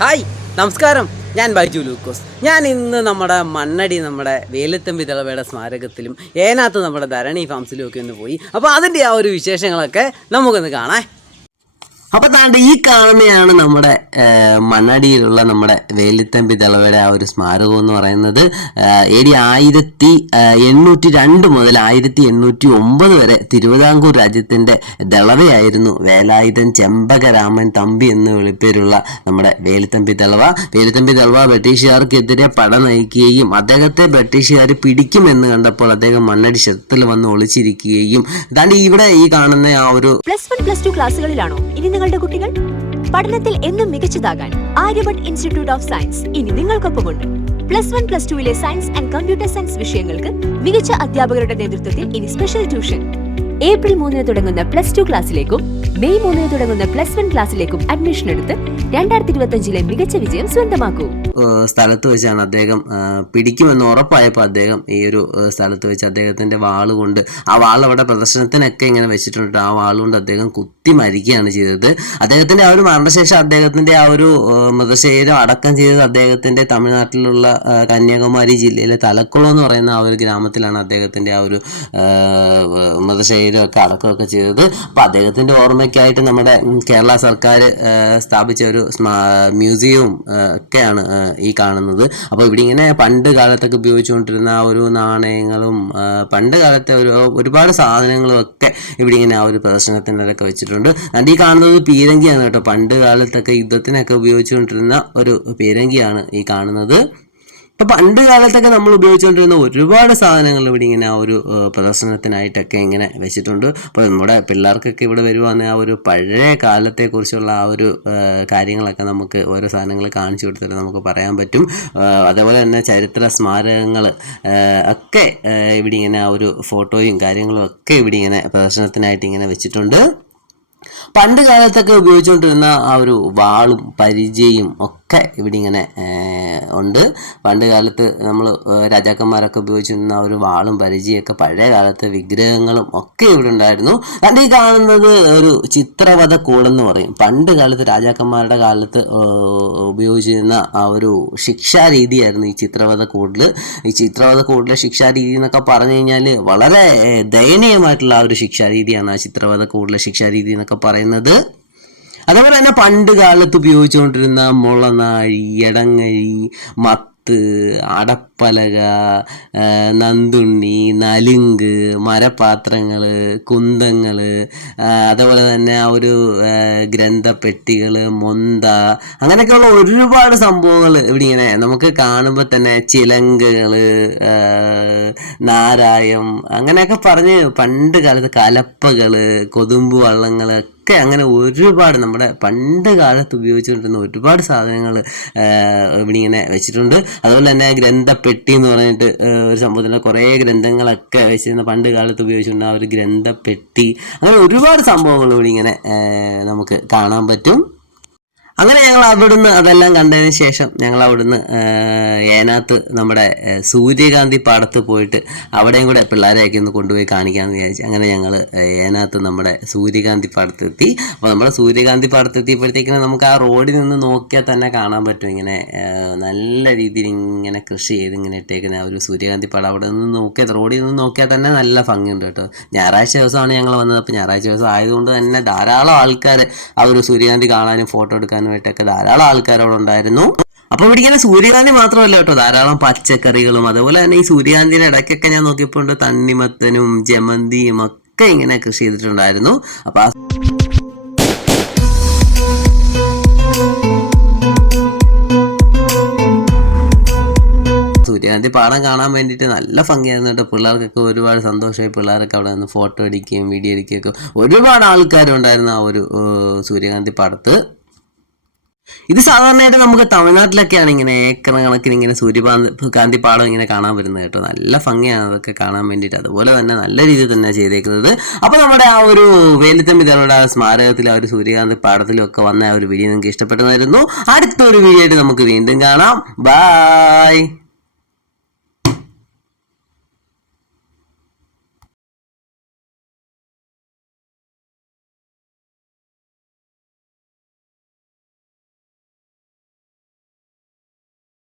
Hi നമസ്കാരം. ഞാൻ ബൈജു ലൂക്കോസ്. ഞാൻ ഇന്ന് നമ്മുടെ മണ്ണടി നമ്മുടെ വേലുത്തമ്പി തിളവയുടെ സ്മാരകത്തിലും ഏനാത്ത് നമ്മുടെ ധരണി ഫാംസിലും ഒക്കെ ഒന്ന് പോയി. അപ്പോൾ അതിന്റെ ആ ഒരു വിശേഷങ്ങളൊക്കെ നമുക്കൊന്ന് കാണാം അപ്പൊ താണ്ട് ഈ കാണുന്നതാണ് നമ്മുടെ മണ്ണടിയിലുള്ള നമ്മുടെ വേലിത്തമ്പി തളവയുടെ ആ ഒരു സ്മാരകം എന്ന് പറയുന്നത്. എ ഡി ആയിരത്തി എണ്ണൂറ്റി രണ്ട് മുതൽ ആയിരത്തി എണ്ണൂറ്റി ഒമ്പത് വരെ തിരുവിതാംകൂർ രാജ്യത്തിന്റെ ദളവയായിരുന്നു വേലായുധൻ ചെമ്പകരാമൻ തമ്പി എന്ന് വിളിപ്പേരുള്ള നമ്മുടെ വേലിത്തമ്പി തളവ വേലിത്തമ്പി തളവ ബ്രിട്ടീഷുകാർക്കെതിരെ പട നയിക്കുകയും അദ്ദേഹത്തെ ബ്രിട്ടീഷുകാർ പിടിക്കുമെന്ന് കണ്ടപ്പോൾ അദ്ദേഹം മണ്ണടി ക്ഷേത്രത്തിൽ വന്ന് ഒളിച്ചിരിക്കുകയും. താണ്ട് ഇവിടെ ഈ കാണുന്ന ആ ഒരു പ്ലസ് വൺ പ്ലസ് ടു ക്ലാസ്സുകളിലാണോ? ഇനി നിങ്ങളുടെ കുട്ടികൾ? പഠനത്തിൽ എന്നും മികച്ചതാകാൻ ആര്യഭട്ട് ഇൻസ്റ്റിറ്റ്യൂട്ട് ഓഫ് സയൻസ് ഇനി നിങ്ങൾക്കൊപ്പമുണ്ട്. പ്ലസ് വൺ പ്ലസ് ടുവിലെ സയൻസ് ആൻഡ് കമ്പ്യൂട്ടർ സയൻസ് വിഷയങ്ങൾക്ക് മികച്ച അധ്യാപകരുടെ നേതൃത്വത്തിൽ ഇനി സ്പെഷ്യൽ ട്യൂഷൻ. ഏപ്രിൽ മൂന്നിന് തുടങ്ങുന്ന പ്ലസ് ടു ക്ലാസ്സിലേക്കും മെയ് മൂന്നിന് തുടങ്ങുന്ന പ്ലസ് വൺ ക്ലാസ്സിലേക്കും അഡ്മിഷൻ എടുത്ത് രണ്ടായിരത്തി ഇരുപത്തി മികച്ച വിജയം സ്വന്തമാക്കൂ. സ്ഥലത്ത് വെച്ചാണ് അദ്ദേഹം പിടിക്കുമെന്ന് ഉറപ്പായപ്പോൾ അദ്ദേഹം ഈ ഒരു സ്ഥലത്ത് വെച്ച് അദ്ദേഹത്തിന്റെ വാൾ കൊണ്ട് ആ വാൾ അവിടെ പ്രദർശനത്തിനൊക്കെ ഇങ്ങനെ വെച്ചിട്ടുണ്ട്. ആ വാൾ കൊണ്ട് അദ്ദേഹം കുത്തി മരിക്കുകയാണ് ചെയ്തത്. അദ്ദേഹത്തിന്റെ ആ ഒരു മരണശേഷം അദ്ദേഹത്തിന്റെ ആ ഒരു മൃതശരീരം അടക്കം ചെയ്തത് അദ്ദേഹത്തിന്റെ തമിഴ്നാട്ടിലുള്ള കന്യാകുമാരി ജില്ലയിലെ തലക്കുളം എന്ന് പറയുന്ന ആ ഒരു ഗ്രാമത്തിലാണ് അദ്ദേഹത്തിന്റെ ആ ഒരു മൃതശരീരമൊക്കെ അടക്കമൊക്കെ ചെയ്തത്. അപ്പോൾ അദ്ദേഹത്തിന്റെ ഓർമ്മയ്ക്കായിട്ട് നമ്മുടെ കേരള സർക്കാർ സ്ഥാപിച്ച ഒരു മ്യൂസിയവും ഒക്കെയാണ് ഈ കാണുന്നത്. അപ്പോൾ ഇവിടെ ഇങ്ങനെ പണ്ട് കാലത്തൊക്കെ ഉപയോഗിച്ചുകൊണ്ടിരുന്ന ആ ഒരു നാണയങ്ങളും പണ്ട് കാലത്തെ ഒരു ഒരുപാട് സാധനങ്ങളും ഒക്കെ ഇവിടെ ഇങ്ങനെ ആ ഒരു പ്രദർശനത്തിനൊക്കെ വെച്ചിട്ടുണ്ട്. അത് ഈ കാണുന്നത് പീരങ്കിയാണ് കേട്ടോ. പണ്ട് കാലത്തൊക്കെ യുദ്ധത്തിനൊക്കെ ഉപയോഗിച്ചുകൊണ്ടിരുന്ന ഒരു പീരങ്കിയാണ് ഈ കാണുന്നത്. ഇപ്പൊ പണ്ട് കാലത്തൊക്കെ നമ്മൾ ഉപയോഗിച്ചുകൊണ്ടിരുന്ന ഒരുപാട് സാധനങ്ങൾ ഇവിടെ ഇങ്ങനെ ആ ഒരു പ്രദർശനത്തിനായിട്ടൊക്കെ ഇങ്ങനെ വെച്ചിട്ടുണ്ട്. അപ്പോൾ നമ്മുടെ പിള്ളേർക്കൊക്കെ ഇവിടെ വരുവാണെങ്കിൽ ആ ഒരു പഴയ കാലത്തെക്കുറിച്ചുള്ള ആ ഒരു കാര്യങ്ങളൊക്കെ നമുക്ക് ഓരോ സാധനങ്ങൾ കാണിച്ചു കൊടുത്തിട്ട് നമുക്ക് പറയാൻ പറ്റും. അതേപോലെ തന്നെ ചരിത്ര സ്മാരകങ്ങൾ ഒക്കെ ഇവിടെ ഇങ്ങനെ ആ ഒരു ഫോട്ടോയും കാര്യങ്ങളും ഒക്കെ ഇവിടെ ഇങ്ങനെ പ്രദർശനത്തിനായിട്ട് ഇങ്ങനെ വെച്ചിട്ടുണ്ട്. പണ്ട് കാലത്തൊക്കെ ഉപയോഗിച്ചുകൊണ്ടിരുന്ന ആ ഒരു വാളും പരിചയും ഒക്കെ ഇവിടെ ഇങ്ങനെ ഉണ്ട്. പണ്ട് കാലത്ത് നമ്മൾ രാജാക്കന്മാരൊക്കെ ഉപയോഗിച്ചിരുന്ന ആ ഒരു വാളും പരിചയൊക്കെ പഴയ കാലത്ത് വിഗ്രഹങ്ങളും ഒക്കെ ഇവിടെ ഉണ്ടായിരുന്നു ഈ കാണുന്നത് ഒരു ചിത്രവധ കൂടെന്ന് പറയും. പണ്ട് കാലത്ത് രാജാക്കന്മാരുടെ കാലത്ത് ഉപയോഗിച്ചിരുന്ന ആ ഒരു ശിക്ഷാ രീതിയായിരുന്നു ഈ ചിത്രവധ കൂടിൽ ഈ ചിത്രവധ കൂടിലെ ശിക്ഷാ രീതി എന്നൊക്കെ പറഞ്ഞു കഴിഞ്ഞാൽ വളരെ ദയനീയമായിട്ടുള്ള ആ ഒരു ശിക്ഷാ രീതിയാണ് ആ ചിത്രവധ കൂടിലെ ശിക്ഷാ രീതി എന്നൊക്കെ പറയുന്നത്. അതേപോലെ തന്നെ പണ്ട് കാലത്ത് ഉപയോഗിച്ചുകൊണ്ടിരുന്ന മുളനാഴി എടങ്ങഴി മത്ത് അടപ്പലക നന്ദുണ്ണി നലുങ്ക് മരപാത്രങ്ങൾ കുന്തങ്ങൾ അതേപോലെ തന്നെ ആ ഒരു ഗ്രന്ഥപ്പെട്ടികൾ മൊന്ത അങ്ങനെയൊക്കെയുള്ള ഒരുപാട് സംഭവങ്ങൾ ഇവിടെ ഇങ്ങനെ നമുക്ക് കാണുമ്പോൾ തന്നെ ചിലങ്കകൾ നാരായം അങ്ങനെയൊക്കെ പറഞ്ഞ് പണ്ട് കാലത്ത് കലപ്പകൾ കൊതുമ്പ് വള്ളങ്ങൾ ഒക്കെ അങ്ങനെ ഒരുപാട് നമ്മുടെ പണ്ട് കാലത്ത് ഉപയോഗിച്ചുകൊണ്ടിരുന്ന ഒരുപാട് സാധനങ്ങൾ ഇവിടെ ഇങ്ങനെ വെച്ചിട്ടുണ്ട്. അതുപോലെ തന്നെ ഗ്രന്ഥപ്പെട്ടി എന്ന് പറഞ്ഞിട്ട് ഒരു സംഭവത്തിൽ കുറേ ഗ്രന്ഥങ്ങളൊക്കെ വെച്ചിരുന്ന പണ്ട് കാലത്ത് ഉപയോഗിച്ചിട്ടുണ്ട് ആ ഒരു ഗ്രന്ഥപ്പെട്ടി. അങ്ങനെ ഒരുപാട് സംഭവങ്ങൾ ഇവിടെ ഇങ്ങനെ നമുക്ക് കാണാൻ പറ്റും. അങ്ങനെ ഞങ്ങൾ അവിടുന്ന് അതെല്ലാം കണ്ടതിന് ശേഷം ഞങ്ങൾ അവിടുന്ന് ഏനാത്ത് നമ്മുടെ സൂര്യകാന്തി പാടത്ത് പോയിട്ട് അവിടെയും കൂടെ പിള്ളേരെയൊക്കെ ഒന്ന് കൊണ്ടുപോയി കാണിക്കാമെന്ന് വിചാരിച്ചു അങ്ങനെ ഞങ്ങൾ ഏനാത്ത് നമ്മുടെ സൂര്യകാന്തി പാടത്തെത്തി. അപ്പോൾ നമ്മുടെ സൂര്യകാന്തി പാടത്തെത്തിയപ്പോഴത്തേക്കിനും നമുക്ക് ആ റോഡിൽ നിന്ന് നോക്കിയാൽ തന്നെ കാണാൻ പറ്റും. ഇങ്ങനെ നല്ല രീതിയിൽ ഇങ്ങനെ കൃഷി ചെയ്ത് ഇങ്ങനെ ഇട്ടേക്കുന്ന ആ ഒരു സൂര്യകാന്തി പാടം അവിടെ നിന്ന് നോക്കിയാൽ റോഡിൽ നിന്ന് നോക്കിയാൽ തന്നെ നല്ല ഭംഗിയുണ്ട് കേട്ടോ. ഞായറാഴ്ച ദിവസമാണ് ഞങ്ങൾ വന്നത്. അപ്പോൾ ഞായറാഴ്ച ദിവസം ആയതുകൊണ്ട് തന്നെ ധാരാളം ആൾക്കാർ ആ ഒരു സൂര്യകാന്തി കാണാനും ഫോട്ടോ എടുക്കാനുമായിട്ടൊക്കെ ധാരാളം ആൾക്കാർ അവിടെ ഉണ്ടായിരുന്നു. അപ്പോൾ ഇവിടെ ഇങ്ങനെ സൂര്യകാന്തി മാത്രമല്ല കേട്ടോ ധാരാളം പച്ചക്കറികളും. അതുപോലെ തന്നെ ഈ സൂര്യകാന്തിയുടെ ഇടയ്ക്കൊക്കെ ഞാൻ നോക്കിയപ്പോൾ തണ്ണിമത്തനും ജമന്തിയും ഒക്കെ ഇങ്ങനെ കൃഷി ചെയ്തിട്ടുണ്ടായിരുന്നു. അപ്പോൾ സൂര്യകാന്തി പാടം കാണാൻ വേണ്ടിയിട്ട് നല്ല ഭംഗിയായിരുന്നു കേട്ടോ. പിള്ളേർക്കൊക്കെ ഒരുപാട് സന്തോഷമായി പിള്ളേരൊക്കെ അവിടെ നിന്ന് ഫോട്ടോ അടിക്കുകയും വീഡിയോ എടുക്കുകയൊക്കെ. ഒരുപാട് ആൾക്കാരുണ്ടായിരുന്നു ആ ഒരു സൂര്യകാന്തി പാടത്ത്. ഇത് സാധാരണയായിട്ട് നമുക്ക് തമിഴ്നാട്ടിലൊക്കെയാണ് ഇങ്ങനെ ഏക്കർ കണക്കിന് ഇങ്ങനെ സൂര്യകാന്തി കാന്തി പാടം ഇങ്ങനെ കാണാൻ വരുന്നത് കേട്ടോ. നല്ല ഭംഗിയാണ് അതൊക്കെ കാണാൻ വേണ്ടിയിട്ട്. അതുപോലെ തന്നെ നല്ല രീതിയിൽ തന്നെ ചെയ്തേക്കുന്നത്. അപ്പോൾ നമ്മുടെ ആ ഒരു വേലിത്തമ്പി തലയുടെ ആ സ്മാരകത്തിൽ ആ ഒരു സൂര്യകാന്തി പാടത്തിലും ഒക്കെ വന്ന ആ ഒരു വീഡിയോ നിങ്ങൾക്ക് ഇഷ്ടപ്പെട്ടതായിരുന്നു. അടുത്തൊരു വീഡിയോ ആയിട്ട് നമുക്ക് വീണ്ടും കാണാം. ബായ്